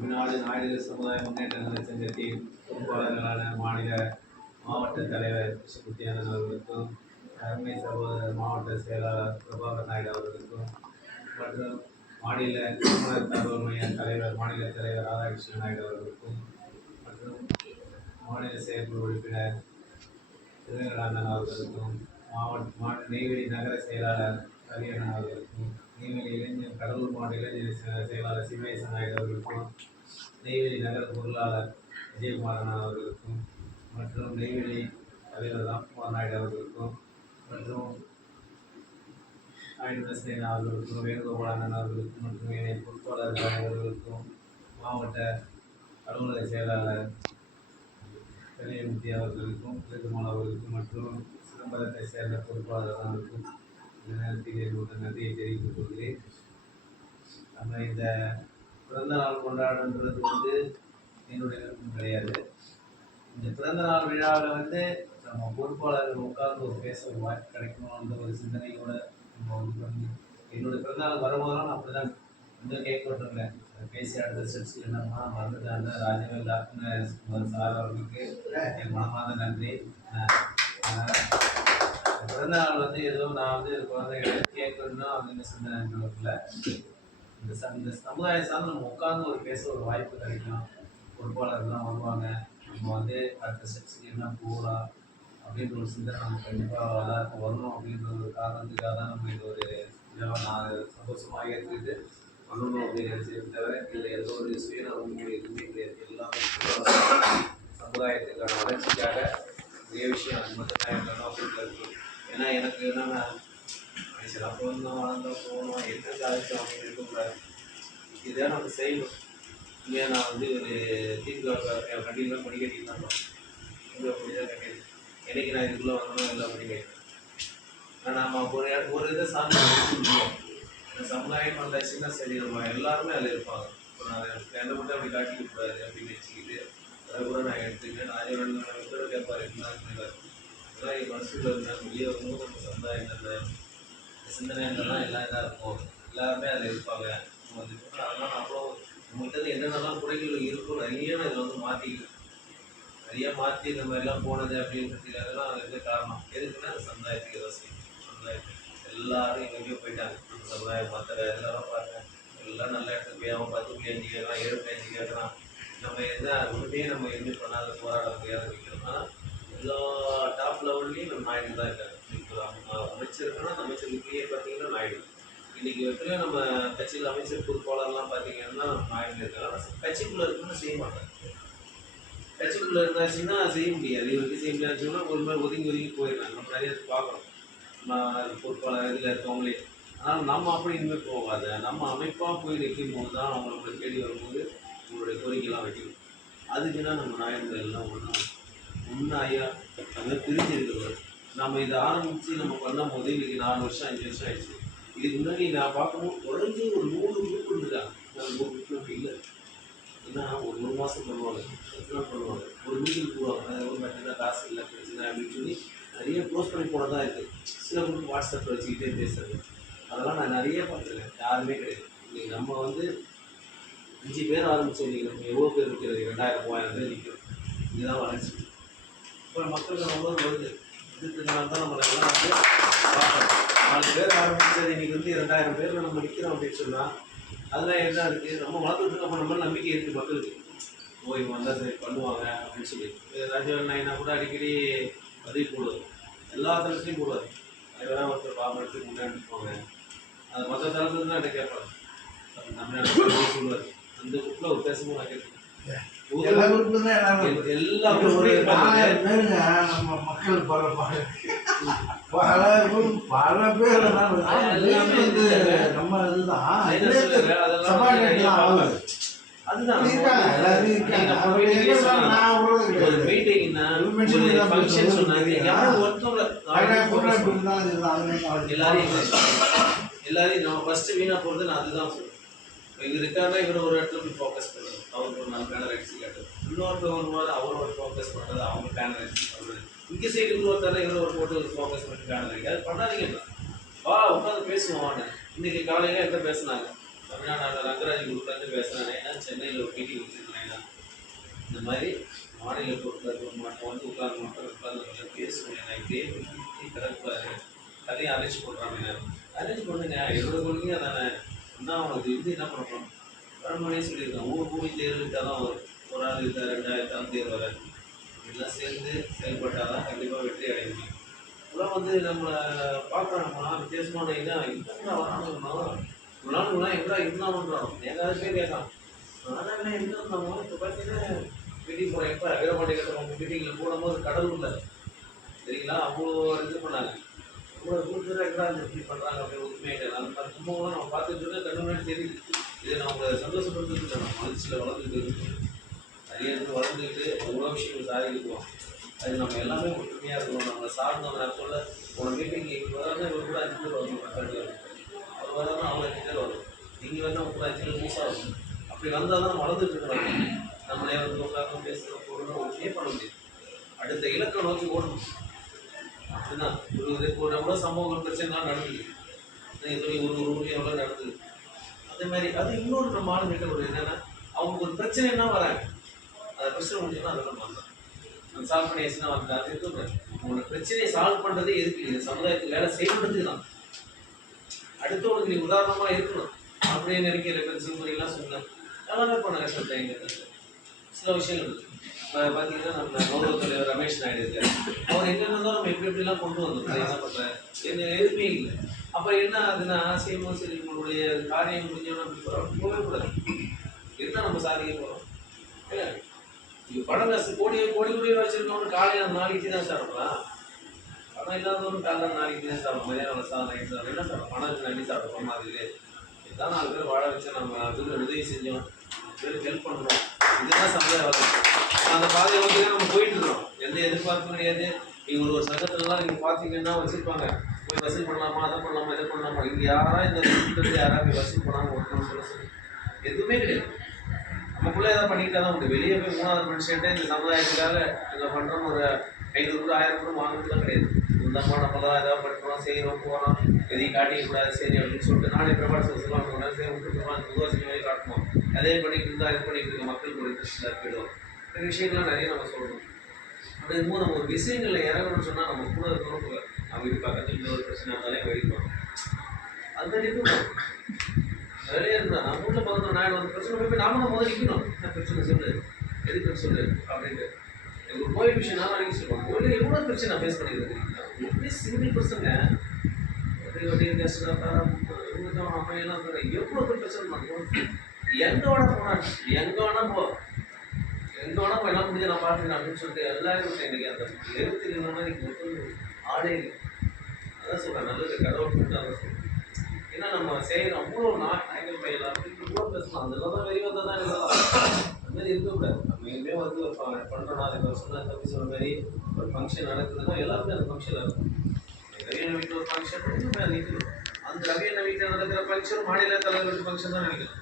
தமிழ்நாடு நாயுடு சமுதாய முன்னேற்ற நல சங்கத்தின் பொறுப்பாளர்களான மாநில மாவட்ட தலைவர் கிருஷ்ணகுட்டியானன் அவர்களுக்கும், அருமை சகோதரர் மாவட்ட செயலாளர் பிரபாகர் நாயுடு அவர்களுக்கும், மற்றும் மாநில தகவல் மைய தலைவர் மாநில தலைவர் ராதாகிருஷ்ணன் நாயுடு அவர்களுக்கும், மற்றும் மாநில செயற்குழு உறுப்பினர் திருவேங்கடானன் அவர்களுக்கும், நெய்வேலி நகர செயலாளர் கலியண்ணன் அவர்களுக்கும், நெய்வேலி இளைஞர் கடலூர் மாவட்ட இளைஞர் செயலாளர் சிவேசன் நாயுடு அவர்களுக்கும், நெய்வேலி நகர பொருளாளர் விஜயகுமாரன் அவர்களுக்கும், மற்றும் நெய்வேலி தலைவர் ராம்குமார் நாயுடு அவர்களுக்கும், மற்றும் நாயுடு நஸ்ரீன் அவர்களுக்கும், வேணுகோபாலன் அவர்களுக்கும், மற்றும் இணை பொறுப்பாளர்கள் அனைவர்களுக்கும், மாவட்ட அலுவலக செயலாளர் கலியமூர்த்தி அவர்களுக்கும், திருக்குமார் அவர்களுக்கும், மற்றும் சிதம்பரத்தை சேர்ந்த பொறுப்பாளர் அவர்களுக்கும் இந்த நேரத்தில் நன்றியை தெரிவித்துக் கொள்கிறேன். நம்ம இந்த பிறந்த நாள் கொண்டாடுன்றது என்னுடைய விருப்பம் கிடையாது. இந்த பிறந்த நாள் விழாவில் நம்ம பொறுப்பாளர்கள் உட்கார்ந்து ஒரு பேச ஒரு வாய்ப்பு கிடைக்கணும்ன்ற ஒரு சிந்தனையோட நம்ம பண்ணி என்னுடைய பிறந்த நாள் வரும்போதெல்லாம் நான் அப்படி தான் இன்னும் கேட்கப்பட்டிருக்கேன். பேசி அடுத்த ஸ்டெப்ஸ் என்னன்னா மறந்துட்டாங்க ராஜவேல் டாக்டர் சார் அவர்களுக்கு என் மனமார்ந்த நன்றி. பிறந்த நாள் ஏதோ நான் குழந்தைகளை கேட்கணும் அப்படின்னு சிந்தனை இந்த சமுதாய சார்ந்து நம்ம உட்கார்ந்து ஒரு பேச ஒரு வாய்ப்பு கிடைக்கும். பொறுப்பாளர்கள்லாம் வருவாங்க, நம்ம அடுத்த ஸ்டெப்ஸுக்கு என்ன போகலாம் அப்படின்ற ஒரு சிந்தனை நம்ம கண்டிப்பாக எல்லாருக்கும் வரணும் அப்படின்ற ஒரு காரணத்துக்காக தான் நம்ம இது ஒரு நான் சந்தோஷமாக ஏற்றுக்கிட்டு பண்ணணும் அப்படின்னு நினைச்சது தவிர இதில் எந்த ஒரு சுயநலமும் எதுவுமே கிடையாது. எல்லாமே சமுதாயத்துக்கான வளர்ச்சிக்காக நிறைய விஷயம் அது மட்டும்தான் எனக்கு நோக்கத்தில் இருக்கும். ஏன்னா எனக்கு என்னென்னா மனுஷன் அப்போ வளர்ந்தோம் போகணும் என்ன சாதிச்சோம் அப்படின்னு இருக்கக்கூடாது. இதை நம்ம செய்யணும். ஏன் நான் ஒரு திமுக கண்டிப்பாக படிக்கட்டி தான் படிதான் கட்டி என்னைக்கு நான் இதுக்குள்ளே வரணும் எல்லாம் படிக்கணும். ஆனால் நம்ம ஒரு இதை சார்ந்து முடியும். இந்த சமுதாயம் வந்தாச்சுன்னா சரி நம்ம எல்லாருமே அதில் இருப்பாங்க. இப்போ நான் என்னை மட்டும் அப்படி காட்டிக்க கூடாது அப்படின்னு வச்சுக்கிட்டு அதை கூட நான் எடுத்துக்கிட்டேன். நான் 2 பேரை கேட்பார் இருந்தால் அதெல்லாம் என் மனசுக்குள்ள இருந்தால் வெளியே வரும்போது நம்ம சமுதாயம் சிந்தனைகள்லாம் எல்லாம் இதாக இருக்கும். எல்லாருமே அதில் இருப்பாங்க. அதெல்லாம் அவ்வளோ நம்மகிட்ட என்னென்னலாம் குறைகள் இருக்கும் நிறைய இதில் மாற்றிக்கலாம். நிறைய மாற்றி நம்ம எல்லாம் போனது அப்படின்றதுக்கு அதெல்லாம் காரணம் எதுக்குன்னா சமுதாயத்துக்கு ஏதோ செய்யும். சமுதாயத்துக்கு எல்லாரும் எங்கேயோ போயிட்டாங்க. சமுதாயம் மற்ற இதெல்லாம் பார்த்தேன் எல்லாம் நல்ல இடத்துக்கு போய் அவன் 10.5 கேட்குறான் 7.5 கேட்குறான். நம்ம ஒன்றுமே நம்ம எதுவுமே பண்ணாத போராட முடியாத வைக்கிறோம். ஆனால் எல்லா டாப் லெவல்லையும் நம்ம நாயுடு தான் இருக்காங்க. இப்போ அமைச்சருக்குன்னா அமைச்சருக்குள்ளேயே பார்த்தீங்கன்னா நாயுடு. இன்றைக்கி எத்தனையோ நம்ம கட்சியில் அமைச்சர் பொறுப்பாளர்லாம் பார்த்தீங்கன்னா நாயுடு இருக்காங்க. ஆனால் கட்சிக்குள்ளே இருக்குன்னு செய்ய மாட்டாங்க. கட்சிக்குள்ளே இருந்தாச்சுன்னா செய்ய முடியாது. இவருக்கு செய்ய முடியாதுன்னா ஒரு மாதிரி ஒதுங்கி போயிடுறாங்க. நம்ம நிறைய பார்க்குறோம் பொறுப்பாளர் இதில் இருக்கவங்களே. ஆனால் நம்ம அப்படி இனிமேல் போகாத நம்ம அமைப்பாக போய் நிற்கும் போது தான் அவங்களோட தேடி வரும்போது உங்களுடைய கோரிக்கைலாம் வைக்கணும். அதுக்குன்னா நம்ம நாயன்கள் எல்லாம் ஒன்றாயா அங்கே பிரிஞ்சு இருக்கிறது. நம்ம இதை ஆரம்பித்து நம்ம பண்ணும் போது இன்றைக்கி 4 வருஷம் 5 வருஷம் ஆயிடுச்சு. இதுக்கு முன்னாடி நான் பார்க்கும்போது குறைஞ்சி ஒரு 100 குரூப் இருந்துட்டாங்க. ஒரு குரூப் அப்படி இல்லை. ஏன்னா ஒரு மாதம் பண்ணுவாங்க, 10 நாள் பண்ணுவாங்க, ஒரு மீட்டிங் போடுவாங்க. ஒரு மட்டும் காசு இல்லை பிரச்சனை அப்படின்னு சொல்லி நிறைய க்ளோஸ் பண்ணி போனதாக இருக்குது. சில குரூப் வாட்ஸ்அப்பில் வச்சுக்கிட்டே பேசுறது அதெல்லாம் நான் நிறைய பார்த்துருக்கேன். யாருமே கிடையாது. இன்றைக்கி நம்ம 5 பேர் ஆரம்பித்தோம். இன்றைக்கி நம்ம எவ்வளோ பேர் இருக்கிறது 2000 3000 பேர் நிற்கிறோம். இதுதான் வளர்ச்சி. இப்போ மக்களுக்கு ரொம்ப வருது. இதுக்குனால தான் நம்மளை எல்லாம் பார்க்கணும். 4 பேர் ஆரம்பித்தது இன்றைக்கி 2000 பேரில் நம்ம நிற்கிறோம் அப்படின்னு சொன்னால் அதெல்லாம் என்ன இருக்குது. நம்ம வளர்த்துட்டு அப்போ நம்ம நம்பிக்கை இருக்குது மக்களுக்கு. இவங்க வந்தால் சரி பண்ணுவாங்க அப்படின்னு சொல்லி. ராஜவேல் நாயனா கூட அடிக்கடி பதிவு போடுவார். எல்லா தளத்துலையும் போடுவார். அதெல்லாம் ஒருத்தர் பாபத்துக்கு முன்னாடி நிற்பாங்க. அது மற்ற தளத்துல தான் என்ன கேட்பாங்க. தமிழ்நாடு சொல்லுவார். அந்த குரூப்பில் ஒரு பேசும்போது நான் கேட்பேன். எல்லா குரூப்ல எல்லா நம்ம மக்கள் பல பேர் நம்ம எல்லாரையும் நம்ம ஃபர்ஸ்ட் வீணா போகிறது நான் அதுதான் சொல்லுவேன். இவர் இருக்காருன்னா இவர் ஒரு இடத்துல போய் ஃபோக்கஸ் பண்ணுறது, அவருக்கு ஒரு 4 பேனர் அடிச்சு காட்டுறது, இன்னொருத்தர் வருவார் அவர் ஒரு ஃபோக்கஸ் பண்ணுறது, அவங்க பேனர் அடிச்சு பண்ணுறது, இங்கே சைடு இன்னொருத்தால இவர் ஒரு போட்டு ஒரு ஃபோக்கஸ் பண்ணி பேனர் அடிக்க அது பண்ணாதீங்க. வா உட்காந்து பேசுவோம். இன்னைக்கு காலையில் எந்த பேசுனாங்க தமிழ்நாடு ரங்கராஜ் குரூப்லேருந்து பேசுகிறேன். நான் சென்னையில் ஒரு மீட்டிங் வச்சுருக்கேன். இந்த மாதிரி மாநில பொறுப்பில் மட்டும் வந்து உட்கார்ந்து பேசுவேன். நான் இதே திறப்பாரு அதையும் அரேஞ்ச் பண்ணுறாங்க. அரேஞ்ச் பண்ணுங்க, என்னோட கொள்கையாக தானே. இன்னும் அவனுக்கு இது என்ன பண்ணணும், பழமொழியே சொல்லியிருக்கேன். ஊர் தேர்வுக்காக தான் ஒரு ஆள் இருக்கா, 2000 தேர்வு வராது. இதெல்லாம் சேர்ந்து செயல்பட்டால் தான் கண்டிப்பாக வெற்றி அடைய முடியும். இப்பெல்லாம் வந்து நம்ம பார்க்குறாங்கம்மா வித்தியாசமான இதான் இன்னும் வரானுங்கண்ணா, ஒரு நாளுங்களாம் எங்கடா இருந்தாலும் எங்காவது பேர் கேட்கலாம். அதெல்லாம் என்ன இருந்தாமோ இப்போ பார்த்தீங்கன்னா மீட்டிங் போகிறேன். எப்போ வீரபாண்டி கட்டணம் மீட்டிங்கில் போடும்போது கடலூரில் சரிங்களா, அவ்வளோ இது பண்ணாங்க. அவ்வளோ கூட்டுற எங்கடா இப்படி பண்ணுறாங்க அப்படின்னு உண்மையாக அந்த சம்பவம்லாம் நம்ம பார்த்துட்டு இருக்க கண்ணு முன்னாடி தெரியுது. இதை நம்ம சந்தோஷப்படுத்துட்டு நம்ம மனசில் வளர்ந்துட்டு இருக்கு. நிறைய இருந்து வளர்ந்துக்கிட்டு எவ்வளோ விஷயங்கள் சாதிக்கிறோம். அது நம்ம எல்லாமே ஒற்றுமையாக இருக்கணும். நம்மளை சார்ந்தவங்க நான் சொல்ல உன மீட்டிங் இங்கே வராது, இவர் கூட 5 பேர் வரணும். அவர் வராதுன்னா அவங்க 5 பேர் வரும். நீங்கள் வேணால் உங்க கூட 5 பேர் புதுசாக இருக்கும். அப்படி வந்தால் தான் வளர்ந்துட்டு இருக்கிறாங்க. நம்மளே வந்து உட்காந்து பேசுகிற பொருள் ஒன்றுமே பண்ண முடியாது. அடுத்த இலக்கை நோக்கி ஓடணும். அப்படிதான் ஒரு எவ்வளோ சம்பவங்கள் பிரச்சனைலாம் நடக்குது. ஒரு ஊரில் எவ்வளோ நடக்குது. அதே மாதிரி அது இன்னொரு நம்ம ஆளுங்கிட்ட ஒரு என்னென்னா அவங்களுக்கு ஒரு பிரச்சனைன்னா வராங்க. அந்த பிரச்சனை முடிஞ்சோன்னா அதெல்லாம் பண்ணலாம். நம்ம சால்வ் பண்ணி ஆச்சுன்னா வந்து அது இருக்குங்க. உங்களோட பிரச்சனையை சால்வ் பண்ணுறதே எதுக்கு, இந்த சமுதாயத்துக்கு வேலை செய்யறதுக்கு தான். அடுத்தவனுக்கு நீ உதாரணமாக இருக்கணும் அப்படின்னு நினைக்கிற பெருசுலாம் சொன்னேன். எல்லாமே பண்ண கஷ்டத்தை சில விஷயங்கள் இருக்குது. இப்போ பார்த்தீங்கன்னா நம்ம கௌரவ தலைவர் ரமேஷ் நாயுடு இருக்கார். அவர் என்னென்னதான் நம்ம எப்படி எப்படிலாம் கொண்டு வந்தோம். என்ன பண்ணுறேன் என்ன எதுவுமே இல்லை. அப்போ என்ன ஆகுதுன்னா ஆசையமோ சரி உங்களுடைய காரியம் முடிஞ்சோன்னு அப்படி போகவே கூடாது. இருந்தால் நம்ம சாதிக்க போகிறோம். இல்லை இப்போ பணம் காசு கோடி வச்சுருக்கவனு காலையில் 4 இட்லி தான் சாப்பிடலாம். பணம் இல்லாதவனு காலையில் 4 இட்லி தான் சாப்பிடும். மதியானம் சாதம் நைட்டு சாப்பிடும். என்ன சாப்பிடும், பணம் நன்றி சாப்பிடுவோம். அதுலேயே இதுதான் 4 பேர் வாழ வச்சு நம்ம 4 பேர் உதவி செஞ்சோம், பேருக்கு ஹெல்ப் பண்ணுறோம். இதுதான் சமுதாய வளர்ச்சி. அந்த பாதையை வந்து நம்ம போயிட்டு இருக்கிறோம். எந்த எதிர்பார்ப்பும் கிடையாது. நீங்கள் ஒரு சங்கத்துலலாம் நீங்கள் பார்த்தீங்கன்னா வச்சுருப்பாங்க, போய் வசூல் பண்ணலாமா, அதை பண்ணலாமா, இதை பண்ணலாமா. இங்கே யாராவது இந்த வீட்டில் யாராவது வசூல் பண்ணாமல் ஒருத்தர் சொல்லி எதுவுமே கிடையாது. நமக்குள்ளே எதாவது பண்ணிக்கிட்டா தான் உண்டு. வெளியே போய் 3வது மனுஷன்ட்டு இந்த சமுதாயத்துக்காக நாங்கள் பண்ணுறோம். ஒரு 500 ரூபா 1000 ரூபா வாங்குறதுலாம் கிடையாது. இந்தம்மா நம்ம தான் ஏதாவது பண்ணுறோம், செய்கிறோம், போகிறோம், எதையும் காட்டிக்கூடாது சரி அப்படின்னு சொல்லிட்டு நானே பிரபாட சொல்லுவாங்க. சரி விட்டுருவாங்க, உருவாசி மாதிரி காட்டணும். அதே பண்ணிட்டு இருந்தால் இது பண்ணிட்டு இருக்க மக்களுக்கு ஒரு இன்ட்ரெஸ்டாக போயிடும். இந்த விஷயங்கள்லாம் நிறைய நம்ம சொல்லணும். அப்படி இருக்கும்போது நம்ம ஒரு விஷயங்களில் இறங்கணும்னு சொன்னால் நம்ம கூட இருக்கணும். நம்ம வீட்டு பக்கத்தில் ஒரு பிரச்சனை இருந்தாலே வெளியிடணும். அது மாதிரி இருக்கணும். வேலையே இருந்தால் நம்ம வீட்டில் பக்கத்தில் நான் ஒரு பிரச்சனை போய் நாம தான் முதல்ல நிற்கணும். என்ன பிரச்சனை சொல்லு, எதுக்கு சொல்லு அப்படின்ட்டு. எனக்கு ஒரு கோயில் விஷயம் நான் அன்றைக்கி சொல்லுவோம். கோயிலில் எவ்வளோ பிரச்சனை நான் ஃபேஸ் பண்ணிக்கிறேன். எப்படி சிங்கிள் பர்சங்க வட்டி கஷ்டம் அமையெல்லாம் எவ்வளோ பேர் பிரச்சனை பண்ணுவோம். எங்கே வேணா போனாங்க, எங்கே வேணா போ, எங்கே வேணா போய் என்ன முடிஞ்சு நான் பார்த்துக்கிறேன் அப்படின்னு சொல்லிட்டு எல்லாரும் இன்றைக்கி அந்த எழுத்துக்கிற மாதிரி மொத்தம் ஆடே இல்லை. அதான் சொல்கிறேன், நல்லது கடவுள் மட்டும் அதான் சொல்கிறேன். ஏன்னா நம்ம செய்யணும் அவ்வளோ நாயகர் பையன் அப்படின்னு இவ்வளோ பேசலாம். அதெல்லாம் தான் வெளியே வந்தால் தான் எழுதலாம். அது மாதிரி இருக்கக்கூடாது. நம்ம இனிமே வந்து பண்ணுறோன்னா அது சொன்ன தம்பி சொன்ன மாதிரி ஒரு ஃபங்க்ஷன் நடக்குதுன்னா எல்லாருமே அந்த ஃபங்க்ஷன் இருக்கும். ரவியண்ண வீட்டில் ஒரு ஃபங்க்ஷன் நிற்கணும். அந்த ரவியண்ண வீட்டில் நடக்கிற ஃபங்க்ஷன் மாநில தலைவர் ஃபங்க்ஷன் தான் நினைக்கணும்.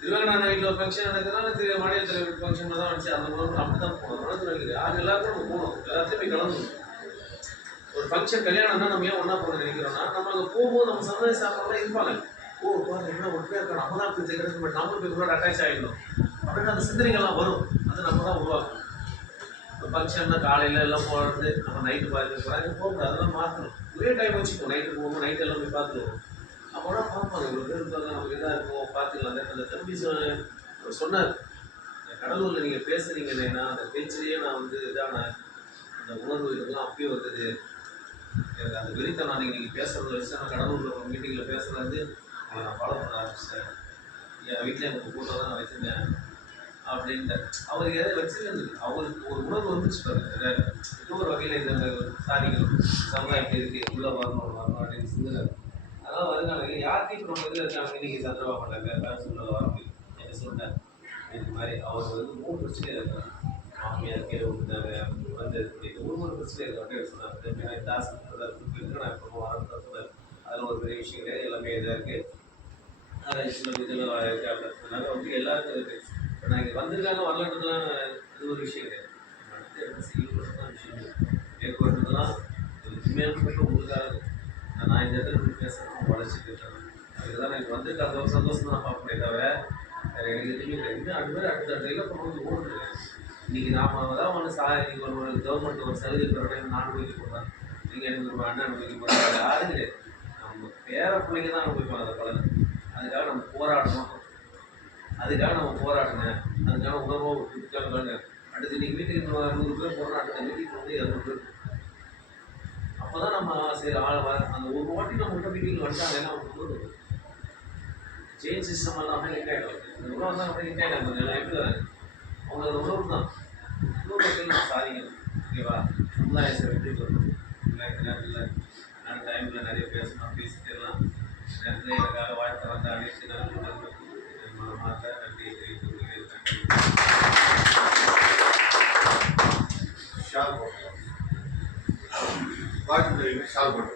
திருவங்கநாத வீட்டில் ஒரு ஃபங்க்ஷன் நடக்குதுன்னா மாநில தலைவர் ஃபங்க்ஷன் தான் வச்சு அந்த மாதிரி அப்படி தான் போகணும். நடந்து நினைக்கிறேன் யார் எல்லாருக்கும் நம்ம போகணும், எல்லாத்தையும் போய் கலந்துக்கணும். ஒரு ஃபங்க்ஷன் கல்யாணம்னா நம்ம ஏன் ஒன்றா போகணும்னு நினைக்கிறோம்னா நம்ம அங்கே போகும்போது நம்ம சமுதாய சாப்பிட்லாம் இருப்பாங்க. ஓ பாரு என்ன ஒன்றுமே இருக்கா, நம்ம தான் போய் கிடைக்கும், பட் நம்மளுக்கு போய் கூட அட்டாச் ஆகிடும் அப்படின்னு அந்த சிந்தனைகள்லாம் வரும். அது நம்ம தான் உருவாக்கணும். இப்போ ஃபங்க்ஷன்னா காலையில் எல்லாம் போகிறது நம்ம நைட்டு பார்த்து போகிறாங்க போகக்கூடாது. அதெல்லாம் மாற்றணும். ஒரே டைம் வச்சுக்கோ. நைட்டு போகும்போது நைட்டு எல்லாம் போய் பார்த்துருவோம். அப்போனா பார்ப்பாங்க இவ்வளோ பேர் இருக்காங்க, நமக்கு இதாக இருக்கும் பார்த்துக்கலாம். அந்த தம்பி சொன்னார், கடலூரில் நீங்கள் பேசுகிறீங்கன்னா அந்த பேச்சிலேயே நான் வந்து இதான அந்த உணர்வு இதெல்லாம் அப்பயே வந்தது. எனக்கு அந்த வெறித்தனம் நீங்கள் பேசுகிறத வச்சு நான் கடலூரில் மீட்டிங்கில் பேசுகிறது அவங்களை நான் ஃபாலோ பண்ண ஆரம்பிச்சிட்டேன். என் வீட்டில் எனக்கு ஃபோட்டோ தான் நான் வச்சுருந்தேன் அப்படின்ட்டு அவருக்கு எதாவது வச்சுருந்தது. அவருக்கு ஒரு உணர்வு வந்துச்சு பாருங்க. இன்னொரு வகையில் இந்த சாதிக்கணும், சமுதாயம் எப்படி இருக்குது, உள்ளே வரணும் அப்படின்னு சிந்துறாரு. அதனால் வருங்கால யார்கிட்டையும் நம்ம இதில் இருக்காங்க. இன்றைக்கி சந்திரபாபு மாட்டாங்க சூழ்நிலை வர முடியும் என்ன சொல்லிட்டேன். இது மாதிரி அவர் வந்து 3 பிரச்சனையாக இருக்காங்க. மாமியார் கீழே விட்டுனாங்க வந்து ஒவ்வொரு பிரச்சனையும் இருக்காங்க சொன்னார். இந்த ஆசை இருக்கு நான் இப்போ வரதான் சொன்னார். அதில் ஒரு பெரிய விஷயம் கிடையாது, எல்லாமே இதாக இருக்குது. இதில் இருக்குது அப்படின்றதுனால வந்து எல்லாருக்கும் இருக்குது. இப்போ நான் இங்கே வந்திருக்காங்க வரலன்றதுலாம் இது ஒரு விஷயம் கிடையாது. அடுத்து செய்யப்படுறதுலாம் விஷயம் ஏற்படுறதுலாம் உண்மையான உங்களுக்காக நான் இந்த இடத்துல பேசுகிறேன் வளர்ச்சிட்டு இருக்கேன். இதுதான் எனக்கு வந்திருக்க அந்த ஒரு சந்தோஷம் தான் பார்ப்பேன் தவிர வேறு எனக்கு எதுவுமே கிடையாது. அது மாதிரி அடுத்த இலக்கு நோக்கி ஓடுது. இன்னைக்கு நாம தான் ஒன்று இன்னைக்கு ஒரு கவர்மெண்ட் ஒரு சலுகை பெறணும் நான் அனுபவிக்க போகிறேன், நீங்கள் எனக்கு ஒரு அண்ணன் அனுபவிக்க போகிறாங்க, யாரும் கிடையாது. நம்ம பேர பிள்ளைங்க தான் அனுபவிப்பாங்க அந்த பலன். அதுக்காக நம்ம போராடணும், அதுக்காக நம்ம போராடுங்க, அதுக்கான உணர்வோ கொடுக்காங்க. அடுத்து இன்னைக்கு வீட்டுக்கு 100 பேர் போகிறோம், அடுத்த வீட்டுக்கு வந்து 200 பேர். அப்போ தான் நம்ம சரி அந்த ஒரு வாட்டி நம்ம விட்ட மீட்டிங் வந்துட்டாங்கன்னா அவங்க செயின் சிஸ்டம் எல்லாம் அப்படியே லிங்க் ஆகிடும். இந்த உணவு தான் அப்படியே லிங்க் ஆகிட்டாங்க. எல்லாம் எப்படி வராங்க அவங்க அந்த உணவு தான் உணவு நம்ம சாதிக்கணும். ஓகேவா? சமுதாய சேவை எப்படி சொல்லணும் இல்லை இந்த நேரத்தில் நான் டைமில் நிறைய பேசணும் பேசிக்கலாம். நேரத்தில் எனக்காக வாழ்க்கை வந்த அனைத்து நண்பர்களுக்கும் மனமார்ந்த நன்றியை தெரிவித்துக் கொள்கிறேன். ஷால் போட்டு